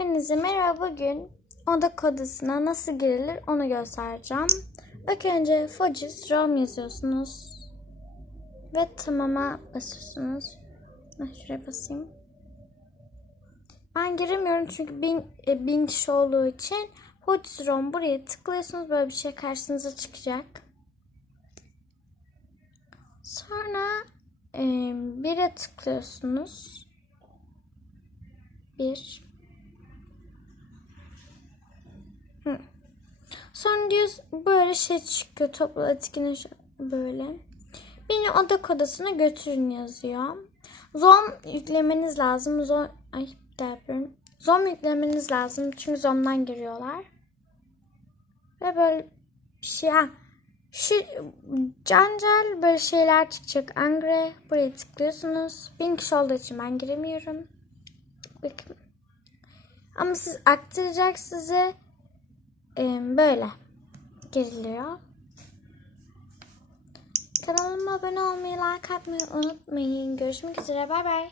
Hepinize merhaba bugün oda kodasına nasıl girilir onu göstereceğim. İlk önce Fojis ROM yazıyorsunuz. Ve tamama basıyorsunuz. Ben şuraya basayım. Ben giremiyorum çünkü bin, e, bin kişi olduğu için Fojis ROM buraya tıklıyorsunuz. Böyle bir şey karşınıza çıkacak. Sonra e, bire tıklıyorsunuz. Bir. Hı. Sonra diyoruz böyle şey çıkıyor toplu etkinleş böyle. Beni oda kodasına götürün yazıyor. Zom yüklemeniz lazım. Zom ay daha yapıyorum. Zom yüklemeniz lazım çünkü Zom'dan giriyorlar. Ve böyle bir şey ha. Şu cancel böyle şeyler çıkacak. Angre buraya tıklıyorsunuz. Bin kişi olduğu için ben giremiyorum. Bakın. Ama siz aktaracak size e, böyle giriliyor. Kanalıma abone olmayı, like atmayı unutmayın. Görüşmek üzere. Bay bay.